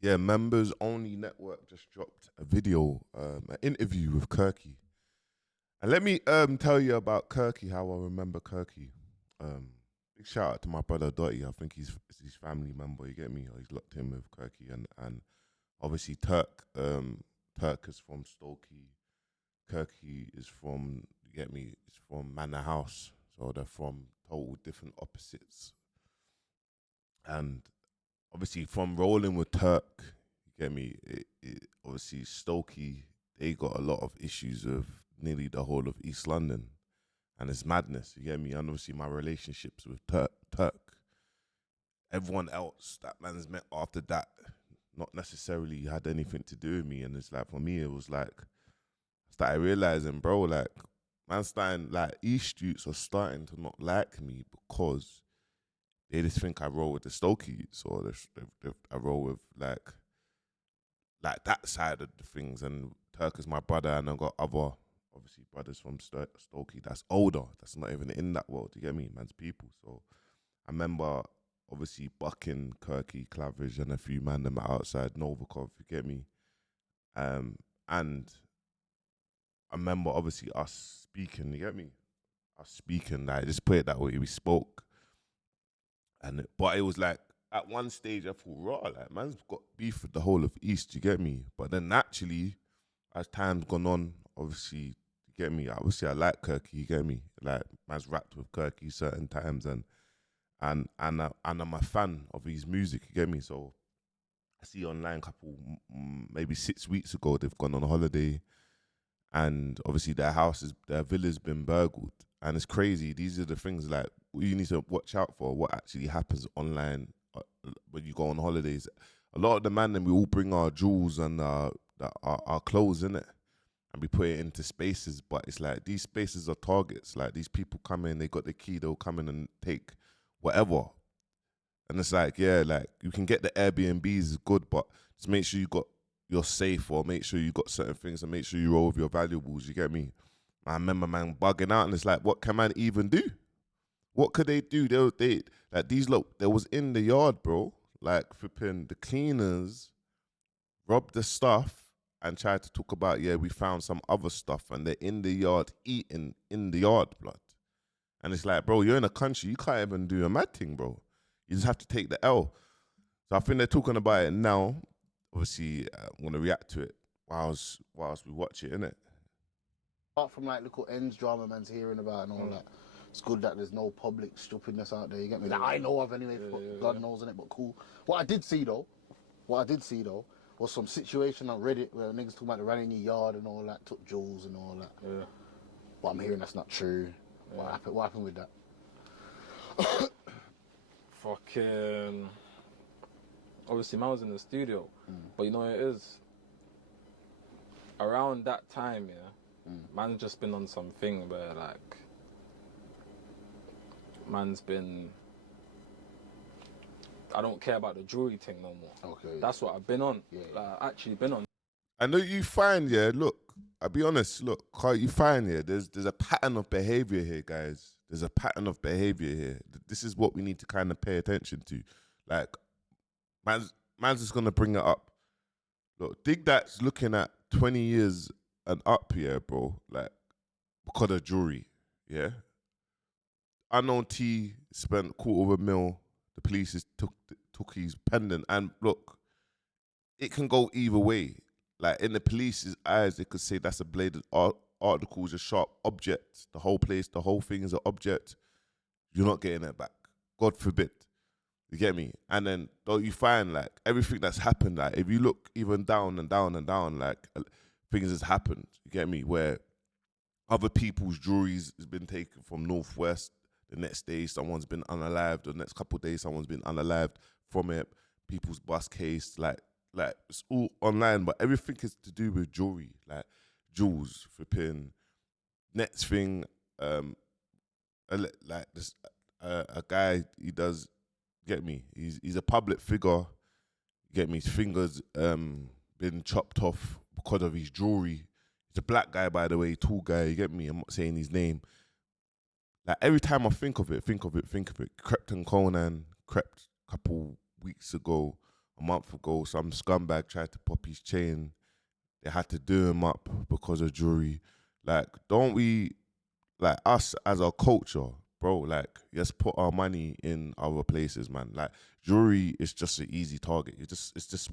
Yeah, Members Only Network just dropped a video, an interview with Kirky. And let me tell you about Kirky, how I remember Kirky. Um, Big shout out to my brother Dotty. I think he's his family member, you get me? Or he's locked in with Kirky and obviously Turk is from Stokey. Kirky is from, you get me, is from Manor House. So they're from total different opposites. And obviously from rolling with Turk, you get me. Obviously Stokey, they got a lot of issues with nearly the whole of East London, and it's madness. You get me. And obviously my relationships with Turk, everyone else that man's met after that, not necessarily had anything to do with me. And it's like for me, it was like I started realizing, bro, like man, starting like East Streets are starting to not like me because they just think I roll with the Stokeys or I roll with like that side of the things. And Turk is my brother, and I got other obviously brothers from Stokey that's older, that's not even in that world. You get me, man's people. So I remember obviously bucking Kirky, Clavidge, and a few man them outside Novikov. You get me, and I remember obviously us speaking. You get me, us speaking. Like just put it that way, we spoke. And but it was like at one stage I thought, raw, like man's got beef with the whole of East, you get me? But then naturally, as time's gone on, obviously, you get me? Obviously I like Kirky, you get me? Like man's rapped with Kirky certain times and I'm a fan of his music, you get me? So I see online couple maybe 6 weeks ago they've gone on a holiday and obviously their villa's been burgled. And it's crazy. These are the things like you need to watch out for. What actually happens online when you go on holidays? A lot of the man, then we all bring our jewels and our clothes in it, and we put it into spaces. But it's like these spaces are targets. Like these people come in, they got the key, they'll come in and take whatever. And it's like, yeah, like you can get the Airbnbs is good, but just make sure you got you're safe or make sure you got certain things and make sure you roll with your valuables. You get me? I remember man bugging out and it's like, what can man even do? What could they do? They like these look, they was in the yard, bro. Like flipping the cleaners robbed the stuff and tried to talk about, yeah, we found some other stuff and they're in the yard eating in the yard, blood. And it's like, bro, you're in a country, you can't even do a mad thing, bro. You just have to take the L. So I think they're talking about it now. Obviously, I'm gonna react to it whilst we watch it, innit? Apart from like little ends drama man's hearing about and all that, it's good that there's no public stupidness out there. You get me? That I know of anyway. God knows in it, but cool. What I did see though, was some situation on Reddit where niggas talking about the running in your yard and all that, took jewels and all that. Yeah. But I'm hearing that's not true. Yeah. What happened with that? Fucking. Obviously, man was in the studio, but you know what it is. Around that time, yeah, man's just been on something where like, man's been. I don't care about the jewelry thing no more. Okay. That's what I've been on. Yeah. Like, actually been on. I know you find, yeah, look, I'll be honest, look, Carl, you find, yeah, there's a pattern of behavior here, guys. There's a pattern of behavior here. This is what we need to kind of pay attention to. Like, man's just going to bring it up. Look, Dig That's looking at 20 years and up here, bro, like, because of jewelry, yeah? Unknown T spent $250,000. The police took his pendant. And look, it can go either way. Like in the police's eyes, they could say that's a bladed article, a sharp object. The whole place, the whole thing is an object. You're not getting it back. God forbid. You get me? And then don't you find like everything that's happened, like if you look even down and down and down, like things has happened. You get me? Where other people's jewelries has been taken from Northwest. The next day, someone's been unalived. The next couple of days, someone's been unalived from it. People's bus case, like it's all online, but everything is to do with jewelry, like jewels, flipping, next thing, like this, a guy, he does, get me, he's a public figure, get me, his fingers been chopped off because of his jewelry. He's a black guy, by the way, tall guy, you get me, I'm not saying his name. Like every time I think of it, Krypton Conan crept a couple weeks ago a month ago, some scumbag tried to pop his chain. They had to do him up because of jewelry. Like, don't we, like us as a culture, bro, like, let's put our money in other places, man. Like, jewelry is just an easy target. It's just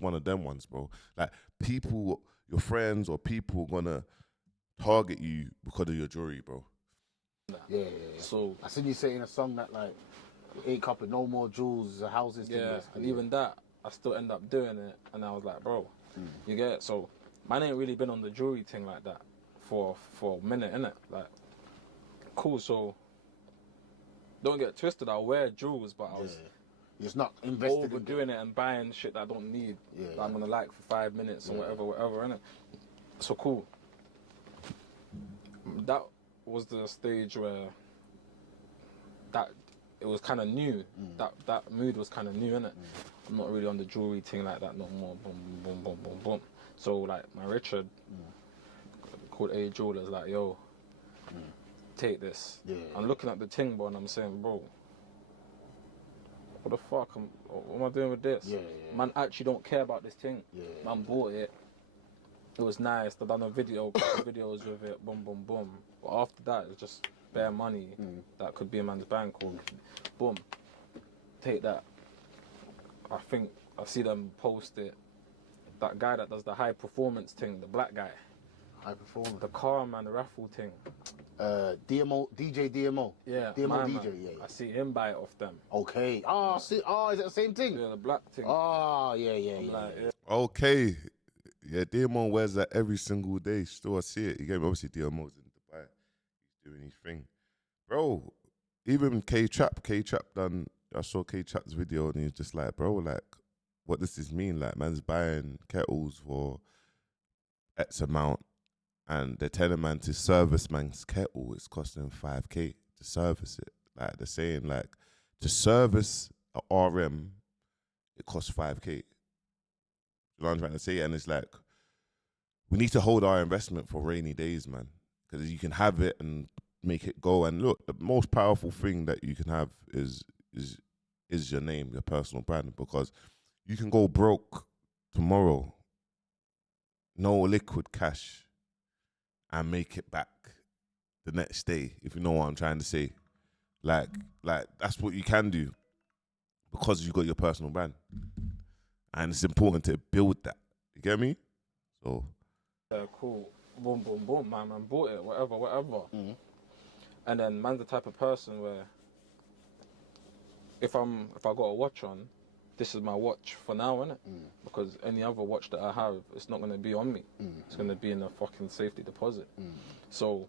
one of them ones, bro. Like, people, your friends or people gonna target you because of your jewelry, bro. Yeah. So I seen you say in a song that like, ain't couple no more jewels, the houses. yeah, and even that, I still end up doing it, and I was like, bro, you get it? So man ain't really been on the jewelry thing like that for a minute, innit? Like, cool. So don't get twisted. I wear jewels, but I was It's not invested overdoing it and buying shit that I don't need. That I'm gonna like for 5 minutes or whatever, innit? So cool. That was the stage where that it was kind of new. That mood was kind of new, innit? I'm not really on the jewelry thing like that no more. Boom, boom, boom, boom, boom. So like my Richard called A Jewelers, like, yo, take this. I'm looking at the thing, bro, and I'm saying, bro, what the fuck? What am I doing with this? Man actually don't care about this thing. Man bought it. It was nice. They done a videos with it. Boom, boom, boom. But after that, it's just bare money that could be a man's bank. Or boom, take that. I think I see them post it. That guy that does the high performance thing, the black guy. High performance. The car man, the raffle thing. DMO, DJ DMO. Yeah, DMO DJ. man. Yeah. I see him buy it off them. Okay. Is it the same thing? Yeah, the black thing. Yeah. Like, Okay. Yeah, DMO wears that every single day. Still, I see it. You get me? Obviously, DMO's in Dubai. He's doing his thing. Bro, even K-Trap done, I saw K-Trap's video and he's just like, bro, like, what does this mean? Like, man's buying kettles for X amount and they're telling man to service man's kettle, it's costing 5K to service it. Like, they're saying, like, to service a RM, it costs 5K. You know what I'm trying to say? And it's like, we need to hold our investment for rainy days, man. Because you can have it and make it go. And look, the most powerful thing that you can have is your name, your personal brand. Because you can go broke tomorrow, no liquid cash, and make it back the next day, if you know what I'm trying to say. Like that's what you can do because you got your personal brand. And it's important to build that. You get me? So yeah, cool. Boom, boom, boom. Man bought it. Whatever. And then man's the type of person where if I got a watch on, this is my watch for now, innit? Because any other watch that I have, it's not gonna be on me. It's gonna be in a fucking safety deposit. So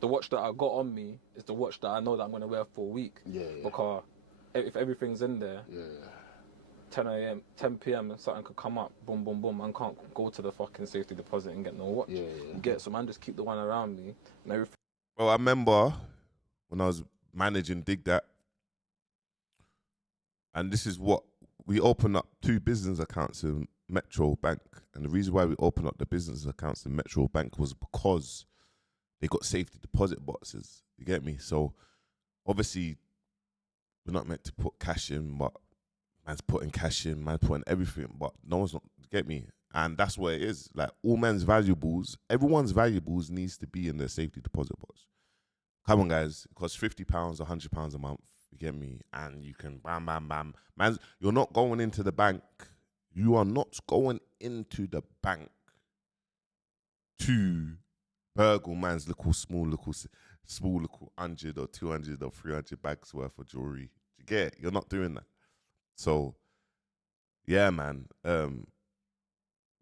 the watch that I got on me is the watch that I know that I'm gonna wear for a week. Because if everything's in there. 10 p.m. something could come up, boom, boom, boom. Man can't go to the fucking safety deposit and get no watch. You get, so man just keep the one around me and everything. Well, I remember when I was managing Dig That, and this is what we opened up 2 business accounts in Metro Bank, and the reason why we opened up the business accounts in Metro Bank was because they got safety deposit boxes. You get me? So obviously we're not meant to put cash in, but man's putting cash in, man's putting everything, but no one's not, get me? And that's what it is. Like, all men's valuables, everyone's valuables needs to be in their safety deposit box. Come on, guys. It costs £50, £100 a month. You get me? And you can bam, bam, bam. Man, you're not going into the bank. You are not going into the bank to burgle man's small little 100 or 200 or 300 bags worth of jewelry. You get it? You're not doing that. So, yeah, man.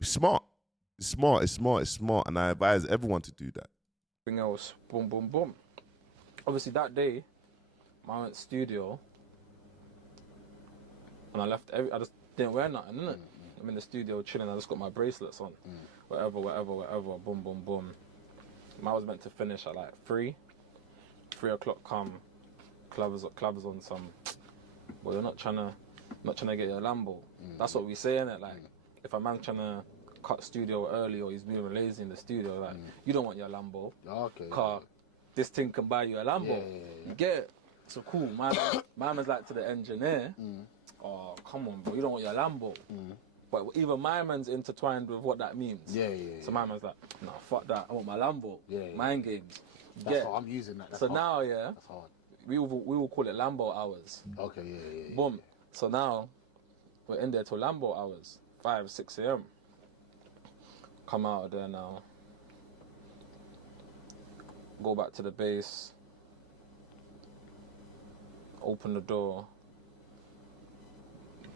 It's smart. It's smart. And I advise everyone to do that. Everything else, boom, boom, boom. Obviously, that day, I went studio, and I just didn't wear nothing, innit? I'm in the studio chilling, I just got my bracelets on. Whatever, boom, boom, boom. I was meant to finish at like 3 o'clock come, clovers on some, well, they're not trying to get your Lambo. That's what we say, innit? Like, if a man's trying to cut studio early or he's moving lazy in the studio, like, you don't want your Lambo. Car, this thing can buy you a Lambo. You get it? So cool. My man's like to the engineer, oh, come on, bro, you don't want your Lambo. But even my man's intertwined with what that means. So my man's like, nah, fuck that. I want my Lambo. Mind games. That's how I'm using that. That's so hard. now, yeah, that's hard. we will call it Lambo hours. Okay, yeah. Boom. So now we're in there till Lambo hours, 5, 6 a.m. Come out of there now. Go back to the base. Open the door.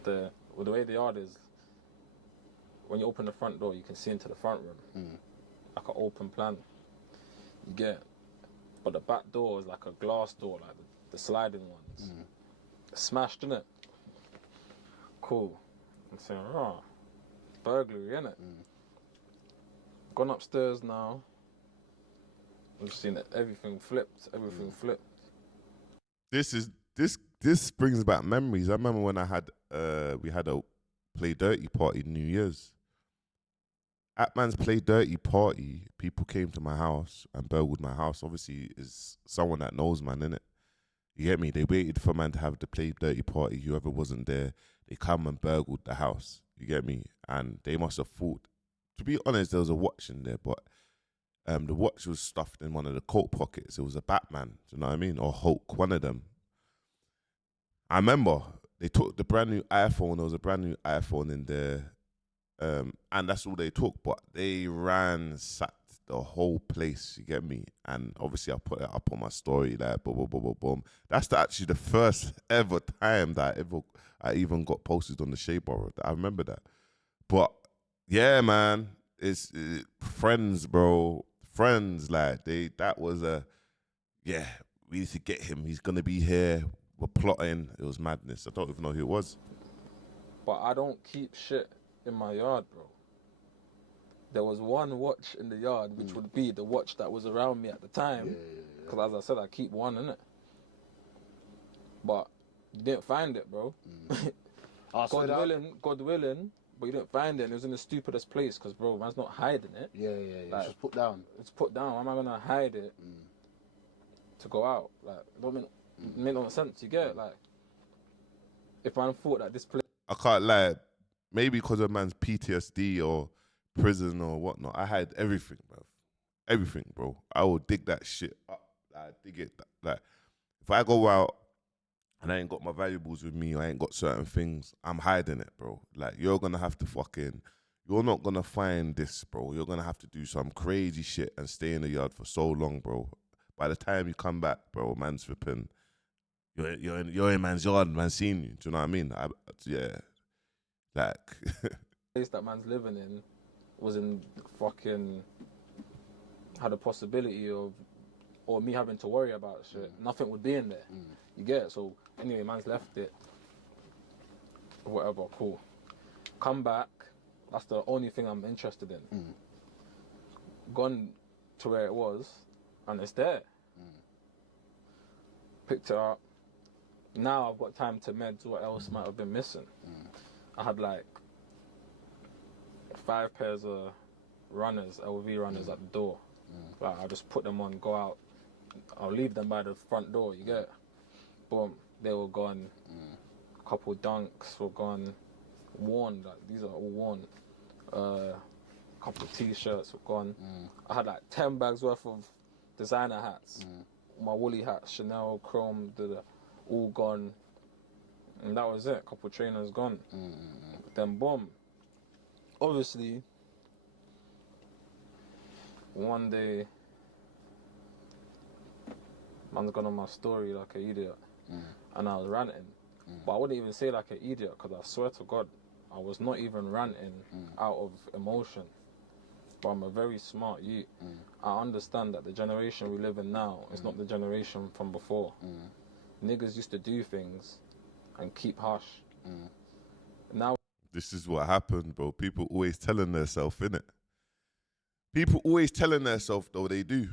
The way the yard is, when you open the front door, you can see into the front room. Like an open plan. You get, but the back door is like a glass door, like the sliding ones. Smashed, innit? Cool. I'm saying, burglary, innit? Gone upstairs now. I've seen that everything flipped. This brings back memories. I remember when we had a play dirty party New Year's. At man's play dirty party, people came to my house and burgled my house. Obviously, is someone that knows man, innit? You get me? They waited for man to have the play dirty party. Whoever wasn't there, they come and burgled the house. You get me? And they must have thought. To be honest, there was a watch in there, but the watch was stuffed in one of the coat pockets. It was a Batman. Do you know what I mean? Or Hulk, one of them. I remember they took the brand new iPhone. There was a brand new iPhone in there. And that's all they took, but they ransacked the whole place, you get me? And obviously I put it up on my story, like boom, boom, boom, boom, boom. That's actually the first ever time that I even got posted on the Shea Bar. I remember that. But yeah, man, it's friends, bro. Friends, like that was we need to get him. He's gonna be here. We're plotting. It was madness. I don't even know who it was. But I don't keep shit in my yard, bro. There was one watch in the yard, which would be the watch that was around me at the time. Because as I said, I keep one, innit? But you didn't find it, bro. God willing, but you didn't find it. And it was in the stupidest place, because, bro, man's not hiding it. Like, it's just put down. It's put down. Why am I going to hide it to go out? Like, it don't make no sense. You get it? Like, if man thought that this place... I can't lie. Maybe because of man's PTSD or prison or whatnot, I hide everything, bro. Everything, bro. I will dig that shit up. I dig it. Like, if I go out and I ain't got my valuables with me, or I ain't got certain things, I'm hiding it, bro. Like, you're gonna have to you're not gonna find this, bro. You're gonna have to do some crazy shit and stay in the yard for so long, bro. By the time you come back, bro, man's flipping. You're in man's yard, man's seen you. Do you know what I mean? Like, place that man's living in was in fucking, had a possibility of, or me having to worry about shit. Nothing would be in there. You get it? So anyway, man's left it. Whatever, cool. Come back. That's the only thing I'm interested in. Gone to where it was, and it's there. Picked it up. Now I've got time to meds. What else might have been missing? I had like 5 pairs of runners, LV runners at the door. Like, I just put them on, go out. I'll leave them by the front door, you get it? Boom, they were gone. A couple dunks were gone. Worn, like, these are all worn. A couple t-shirts were gone. I had like 10 bags worth of designer hats. My woolly hats, Chanel, Chrome, all gone. And that was it. A couple trainers gone. Then boom. Obviously, one day, man's gone on my story like an idiot. And I was ranting. But I wouldn't even say like an idiot, because I swear to God, I was not even ranting out of emotion. But I'm a very smart youth. I understand that the generation we live in now is not the generation from before. Niggas used to do things and keep hush. Now, this is what happened, bro. People always telling themselves, innit? People always telling themselves, though, they do.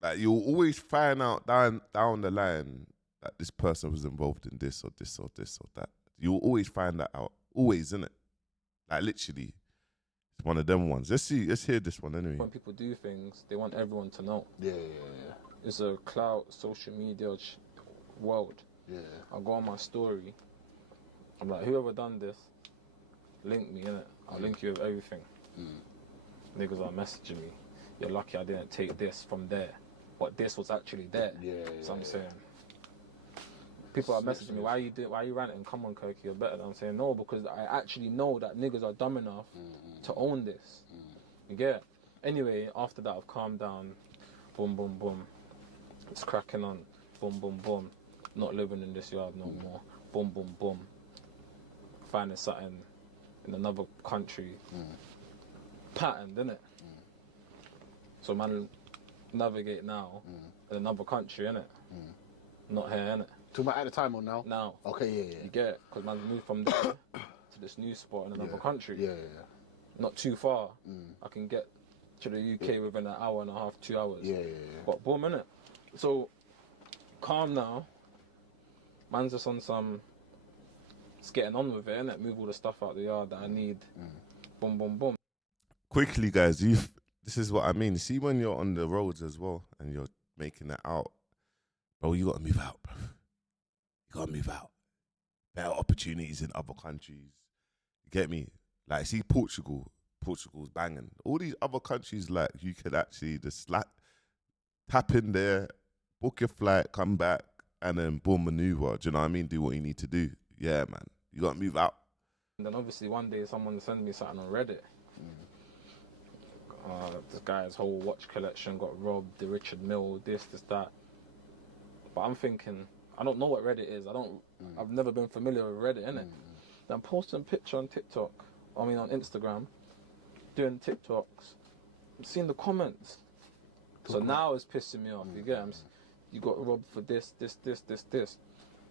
Like, you'll always find out down the line that this person was involved in this or this or this or that. You'll always find that out. Always, innit? Like, literally. It's one of them ones. Let's hear this one anyway. when people do things, they want everyone to know. Yeah. It's a clout social media world. I go on my story, I'm like, whoever done this, link me, innit? I'll link you with everything. Niggas are messaging me. You're lucky I didn't take this from there. But this was actually there. So I'm saying. People are messaging me, why are you ranting? Come on, Kirky, you're better. I'm saying, no, because I actually know that niggas are dumb enough to own this. You get it? Anyway, after that, I've calmed down. Boom, boom, boom. It's cracking on. Boom, boom, boom. Not living in this yard no more. Boom, boom, boom. Finding something in another country. Patterned, innit? So, man, navigate now in another country, innit? Not here, innit? Talking about at the time or now? Now. Okay, yeah. You get it? Because man moved from there to this new spot in another country. Yeah. Not too far. I can get to the UK within an hour and a half, 2 hours. Yeah. But boom, innit? So, calm now. Man's just on some... Just getting on with it, innit? Move all the stuff out the yard that I need. Boom, boom, boom. Quickly, guys, this is what I mean. See, when you're on the roads as well and you're making it out, bro, you got to move out, bro. You got to move out. Better opportunities in other countries. You get me? Like, see, Portugal's banging. All these other countries, like, you could actually just tap in there, book your flight, come back, and then boom, maneuver. Do you know what I mean? Do what you need to do. Yeah, man. You got to move out. And then obviously one day someone sent me something on Reddit. This guy's whole watch collection got robbed, the Richard Mille, this, that. But I'm thinking, I don't know what Reddit is. I've never been familiar with Reddit, innit? Then I'm posting a picture on on Instagram, doing TikToks. I'm seeing the comments. So now it's pissing me off. You get them? You got robbed for this.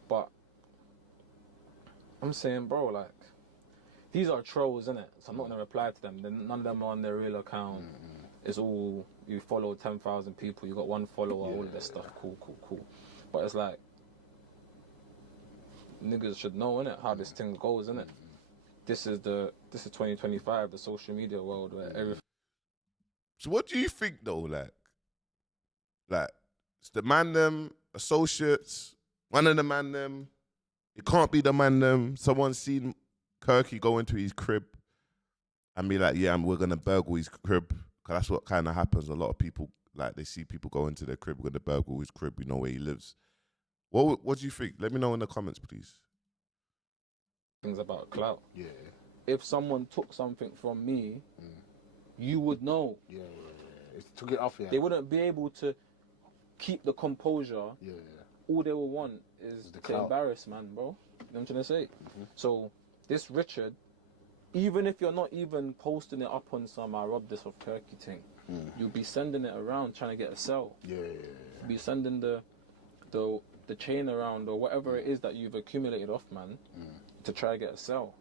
But I'm saying, bro, like, these are trolls, innit? So I'm not gonna reply to them. None of them are on their real account. It's all, you follow 10,000 people, you got one follower, all of this stuff. Cool. But it's like, niggas should know, innit, how this thing goes, innit? This is 2025, the social media world where everything. So what do you think though? Like it's the man them associates, one of the man them. It can't be the man them. Someone's seen Kirky go into his crib and be like, yeah, we're gonna burgle his crib. Cause that's what kind of happens. A lot of people, like, they see people go into their crib, we're gonna burgle his crib. We know where he lives. What do you think? Let me know in the comments, please. Things about clout. Yeah. If someone took something from me, you would know. Yeah. It took it off, yeah. They wouldn't be able to keep the composure. Yeah. All they will want is The to clout. embarrass, man, bro. You know what I'm trying to say? So, this Richard, even if you're not even posting it up on some I robbed this of Kirky thing, you'll be sending it around trying to get a sell. Yeah. You'll be sending the chain around or whatever it is that you've accumulated off, man, to try to get a sell.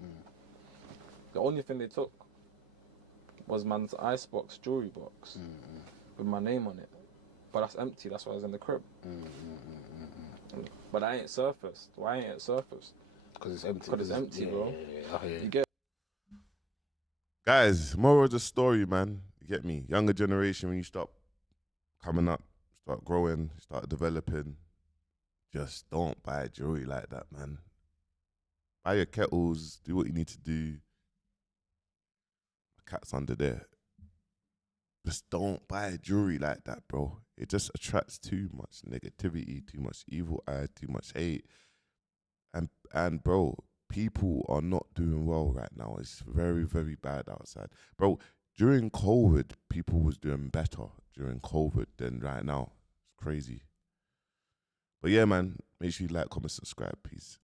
The only thing they took was man's icebox, jewellery box, with my name on it. But that's empty, that's why I was in the crib. But I ain't surfaced. Why ain't it surfaced? Because it's empty. Because it's empty, bro. Yeah. You get. Guys, moral of the story, man. You get me? Younger generation, when you start coming up, start growing, start developing, just don't buy jewelry like that, man. Buy your kettles, do what you need to do. My cat's under there. Just don't buy jewelry like that, bro. It just attracts too much negativity, too much evil eye, too much hate. And bro, people are not doing well right now. It's very, very bad outside. Bro, during COVID, people was doing better during COVID than right now. It's crazy. But yeah, man, make sure you like, comment, subscribe, peace.